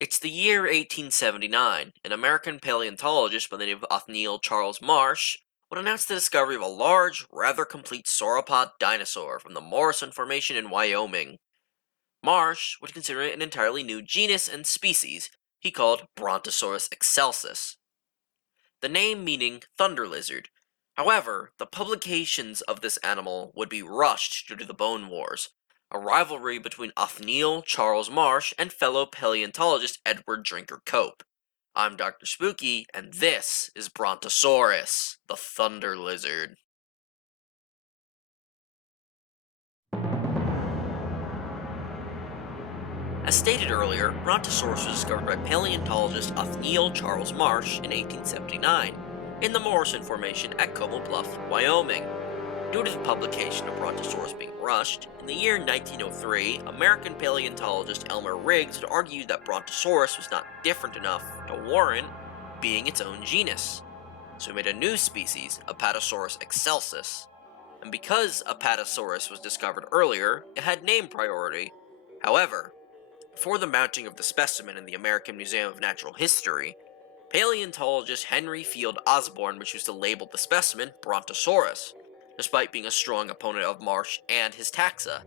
It's the year 1879. An American paleontologist by the name of Othniel Charles Marsh would announce the discovery of a large, rather complete sauropod dinosaur from the Morrison Formation in Wyoming. Marsh would consider it an entirely new genus and species he called Brontosaurus excelsus, the name meaning thunder lizard. However, the publications of this animal would be rushed due to the Bone Wars, a rivalry between Othniel Charles Marsh and fellow paleontologist Edward Drinker Cope. I'm Dr. Spooky, and this is Brontosaurus, the thunder lizard. As stated earlier, Brontosaurus was discovered by paleontologist Othniel Charles Marsh in 1879 in the Morrison Formation at Como Bluff, Wyoming. Due to the publication of Brontosaurus being rushed, in the year 1903, American paleontologist Elmer Riggs had argued that Brontosaurus was not different enough to warrant being its own genus. So he made a new species, Apatosaurus excelsus. And because Apatosaurus was discovered earlier, it had name priority. However, before the mounting of the specimen in the American Museum of Natural History, paleontologist Henry Field Osborn refused to label the specimen Brontosaurus, despite being a strong opponent of Marsh and his taxa.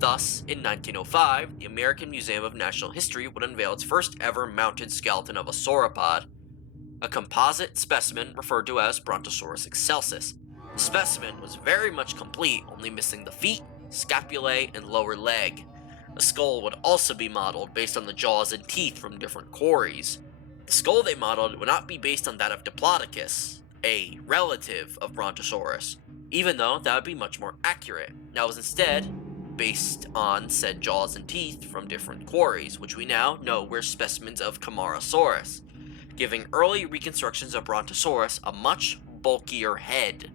Thus, in 1905, the American Museum of Natural History would unveil its first ever mounted skeleton of a sauropod, a composite specimen referred to as Brontosaurus excelsus. The specimen was very much complete, only missing the feet, scapulae, and lower leg. The skull would also be modeled based on the jaws and teeth from different quarries. The skull they modeled would not be based on that of Diplodocus, a relative of Brontosaurus, even though that would be much more accurate. That was instead based on said jaws and teeth from different quarries, which we now know were specimens of Camarasaurus, giving early reconstructions of Brontosaurus a much bulkier head.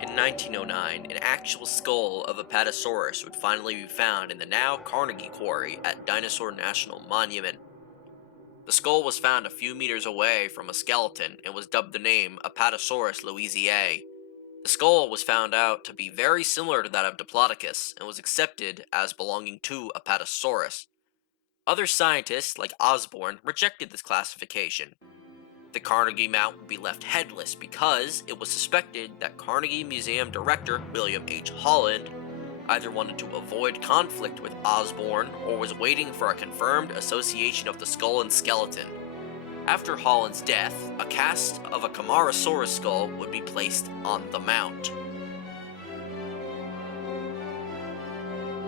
In 1909, an actual skull of Apatosaurus would finally be found in the now Carnegie Quarry at Dinosaur National Monument. The skull was found a few meters away from a skeleton and was dubbed the name Apatosaurus louisiae. The skull was found out to be very similar to that of Diplodocus and was accepted as belonging to Apatosaurus. Other scientists, like Osborn, rejected this classification. The Carnegie Mount would be left headless because it was suspected that Carnegie Museum director William H. Holland either wanted to avoid conflict with Osborn or was waiting for a confirmed association of the skull and skeleton. After Holland's death, a cast of a Camarasaurus skull would be placed on the mount.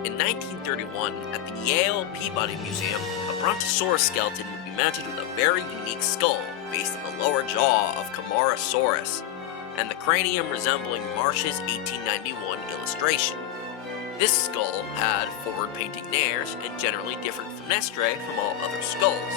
In 1931, at the Yale Peabody Museum, a Brontosaurus skeleton would be mounted with a very unique skull based on the lower jaw of Camarasaurus, and the cranium resembling Marsh's 1891 illustration. This skull had forward-painting nares and generally different fenestrae from all other skulls.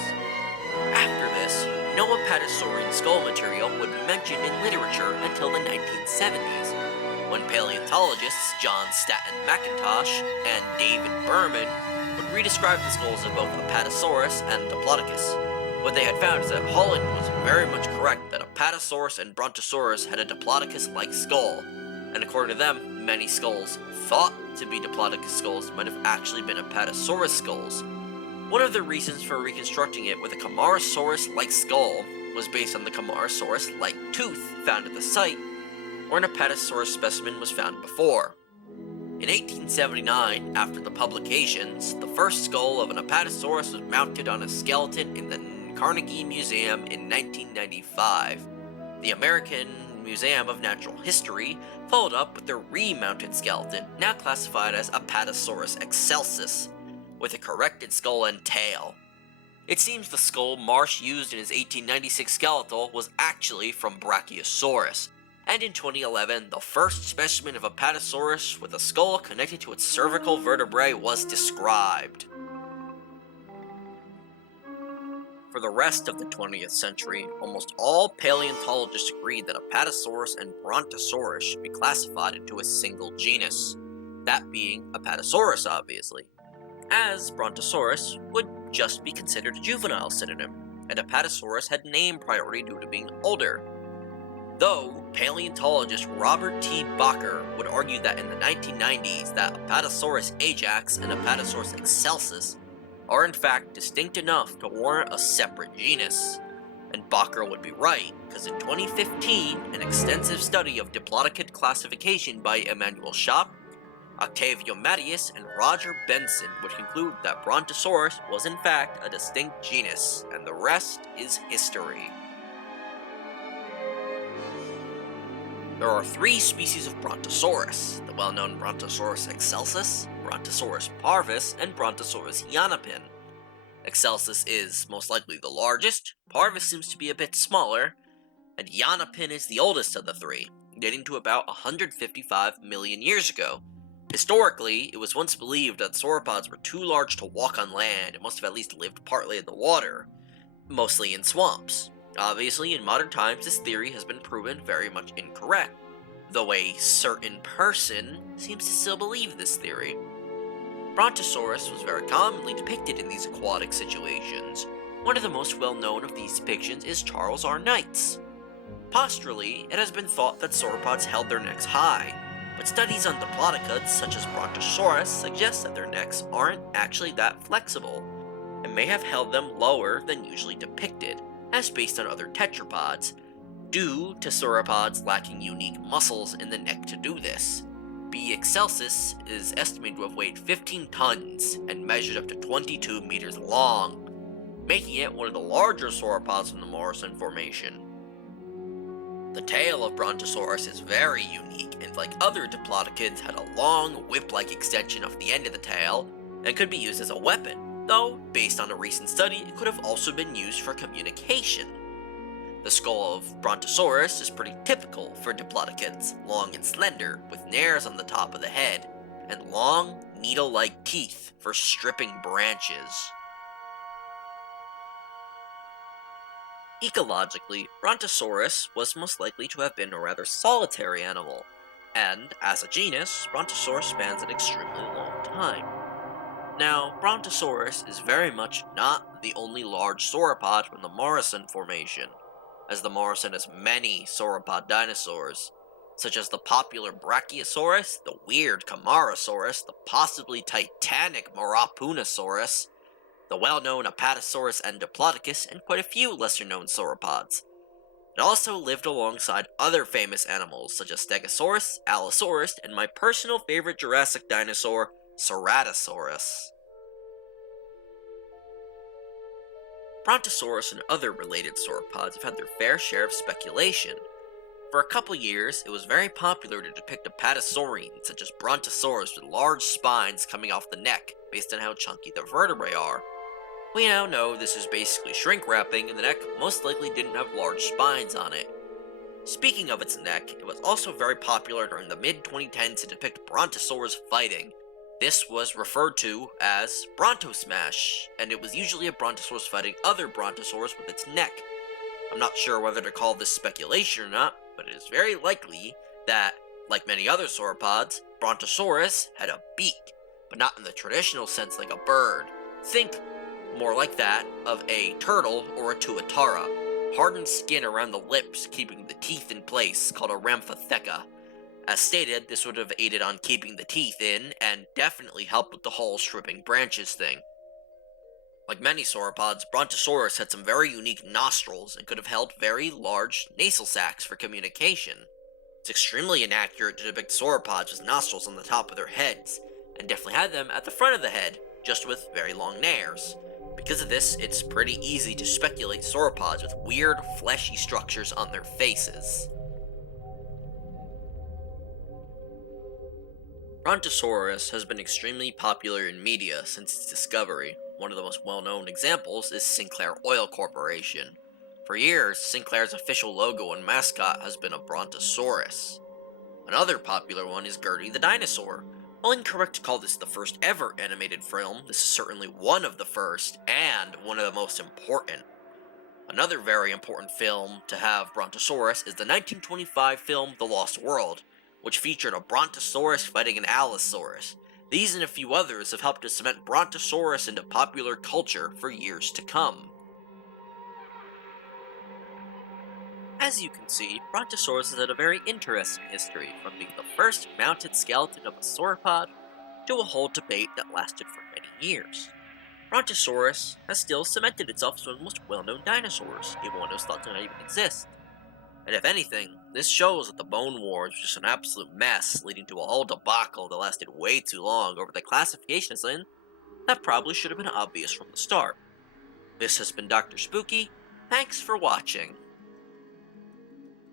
After this, no Apatosaurian skull material would be mentioned in literature until the 1970s, when paleontologists John Staton McIntosh and David Berman would redescribe the skulls of both Apatosaurus and Diplodocus. What they had found is that Holland was very much correct that Apatosaurus and Brontosaurus had a Diplodocus-like skull, and according to them, many skulls thought to be Diplodocus skulls might have actually been Apatosaurus skulls. One of the reasons for reconstructing it with a Camarasaurus-like skull was based on the Camarasaurus-like tooth found at the site where an Apatosaurus specimen was found before. In 1879, after the publications, the first skull of an Apatosaurus was mounted on a skeleton in the Carnegie Museum in 1995. The American Museum of Natural History followed up with their remounted skeleton, now classified as Apatosaurus excelsus, with a corrected skull and tail. It seems the skull Marsh used in his 1896 skeletal was actually from Brachiosaurus, and in 2011, the first specimen of Apatosaurus with a skull connected to its cervical vertebrae was described. For the rest of the 20th century, almost all paleontologists agreed that Apatosaurus and Brontosaurus should be classified into a single genus, that being Apatosaurus, obviously, as Brontosaurus would just be considered a juvenile synonym, and Apatosaurus had name priority due to being older. Though paleontologist Robert T. Bacher would argue that in the 1990s that Apatosaurus ajax and Apatosaurus excelsus are in fact distinct enough to warrant a separate genus. And Bacher would be right, because in 2015, an extensive study of diplodocid classification by Emmanuel Schaap, Octavio Mattias, and Roger Benson would conclude that Brontosaurus was in fact a distinct genus, and the rest is history. There are three species of Brontosaurus: the well-known Brontosaurus excelsus, Brontosaurus parvus, and Brontosaurus yanapin. Excelsus is most likely the largest, Parvus seems to be a bit smaller, and Yanapin is the oldest of the three, dating to about 155 million years ago. Historically, it was once believed that sauropods were too large to walk on land and must have at least lived partly in the water, mostly in swamps. Obviously, in modern times, this theory has been proven very much incorrect, though a certain person seems to still believe this theory. Brontosaurus was very commonly depicted in these aquatic situations. One of the most well-known of these depictions is Charles R. Knight's. Posturally, it has been thought that sauropods held their necks high, but studies on diplodocids such as Brontosaurus suggest that their necks aren't actually that flexible, and may have held them lower than usually depicted, as based on other tetrapods, due to sauropods lacking unique muscles in the neck to do this. B. excelsus is estimated to have weighed 15 tons and measured up to 22 meters long, making it one of the larger sauropods from the Morrison Formation. The tail of Brontosaurus is very unique, and like other diplodocids, had a long, whip-like extension off the end of the tail, and could be used as a weapon, though, based on a recent study, it could have also been used for communication. The skull of Brontosaurus is pretty typical for diplodocids, long and slender, with nares on the top of the head, and long, needle-like teeth for stripping branches. Ecologically, Brontosaurus was most likely to have been a rather solitary animal, and, as a genus, Brontosaurus spans an extremely long time. Now, Brontosaurus is very much not the only large sauropod from the Morrison Formation, as the Morrison has many sauropod dinosaurs, such as the popular Brachiosaurus, the weird Camarasaurus, the possibly titanic Marapunosaurus, the well-known Apatosaurus and Diplodocus, and quite a few lesser-known sauropods. It also lived alongside other famous animals, such as Stegosaurus, Allosaurus, and my personal favorite Jurassic dinosaur, Ceratosaurus. Brontosaurus and other related sauropods have had their fair share of speculation. For a couple years, it was very popular to depict apatosaurines, such as Brontosaurus with large spines coming off the neck, based on how chunky the vertebrae are. We now know this is basically shrink wrapping, and the neck most likely didn't have large spines on it. Speaking of its neck, it was also very popular during the mid-2010s to depict Brontosaurs fighting. This was referred to as Bronto Smash, and it was usually a Brontosaurus fighting other Brontosaurs with its neck. I'm not sure whether to call this speculation or not, but it is very likely that, like many other sauropods, Brontosaurus had a beak, but not in the traditional sense like a bird. Think more like that of a turtle or a tuatara. Hardened skin around the lips keeping the teeth in place, called a rhamphotheca. As stated, this would have aided on keeping the teeth in, and definitely helped with the whole stripping branches thing. Like many sauropods, Brontosaurus had some very unique nostrils, and could have held very large nasal sacs for communication. It's extremely inaccurate to depict sauropods with nostrils on the top of their heads, and definitely had them at the front of the head, just with very long nares. Because of this, it's pretty easy to speculate sauropods with weird, fleshy structures on their faces. Brontosaurus has been extremely popular in media since its discovery. One of the most well-known examples is Sinclair Oil Corporation. For years, Sinclair's official logo and mascot has been a Brontosaurus. Another popular one is Gertie the Dinosaur. While incorrect to call this the first ever animated film, this is certainly one of the first, and one of the most important. Another very important film to have Brontosaurus is the 1925 film The Lost World, which featured a Brontosaurus fighting an Allosaurus. These and a few others have helped to cement Brontosaurus into popular culture for years to come. As you can see, Brontosaurus has had a very interesting history, from being the first mounted skeleton of a sauropod to a whole debate that lasted for many years. Brontosaurus has still cemented itself as one of the most well-known dinosaurs, even one that was thought to not even exist. And if anything, this shows that the Bone Wars was just an absolute mess, leading to a whole debacle that lasted way too long over the classification of something that probably should have been obvious from the start. This has been Dr. Spooky. Thanks for watching.